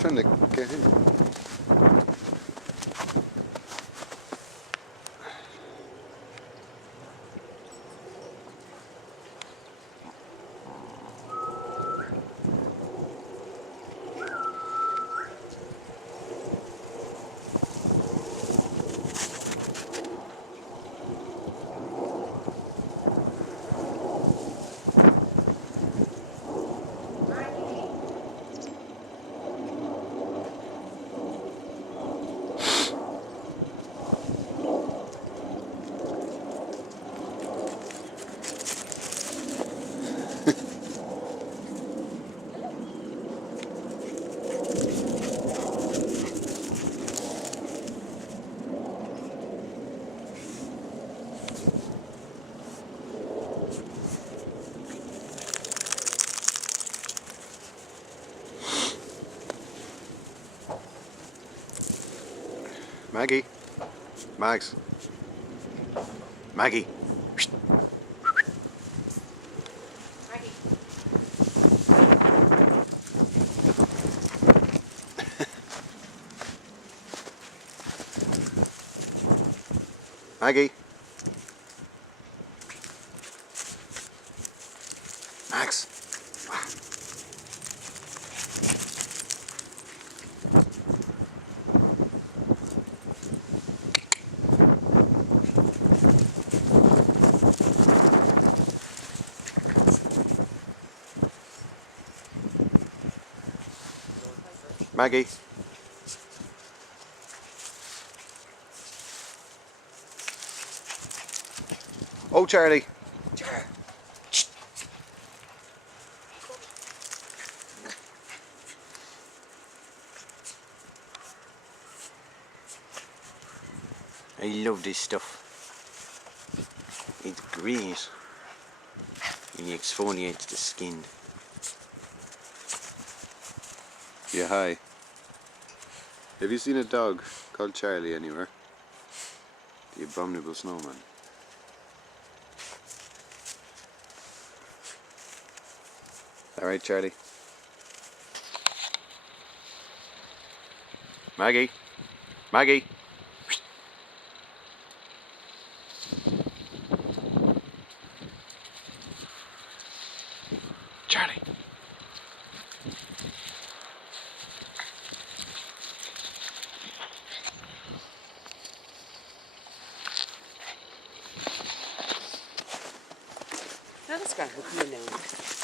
just trying to get him. Maggie. Mags. Maggie. Maggie. Max. Maggie. Oh, Charlie. I love this stuff. It's great. And it exfoliates the skin. Yeah, hi. Have you seen a dog called Charlie anywhere? The abominable snowman. Alright, Charlie. Maggie. Maggie. Charlie. Now that's got to hook you now.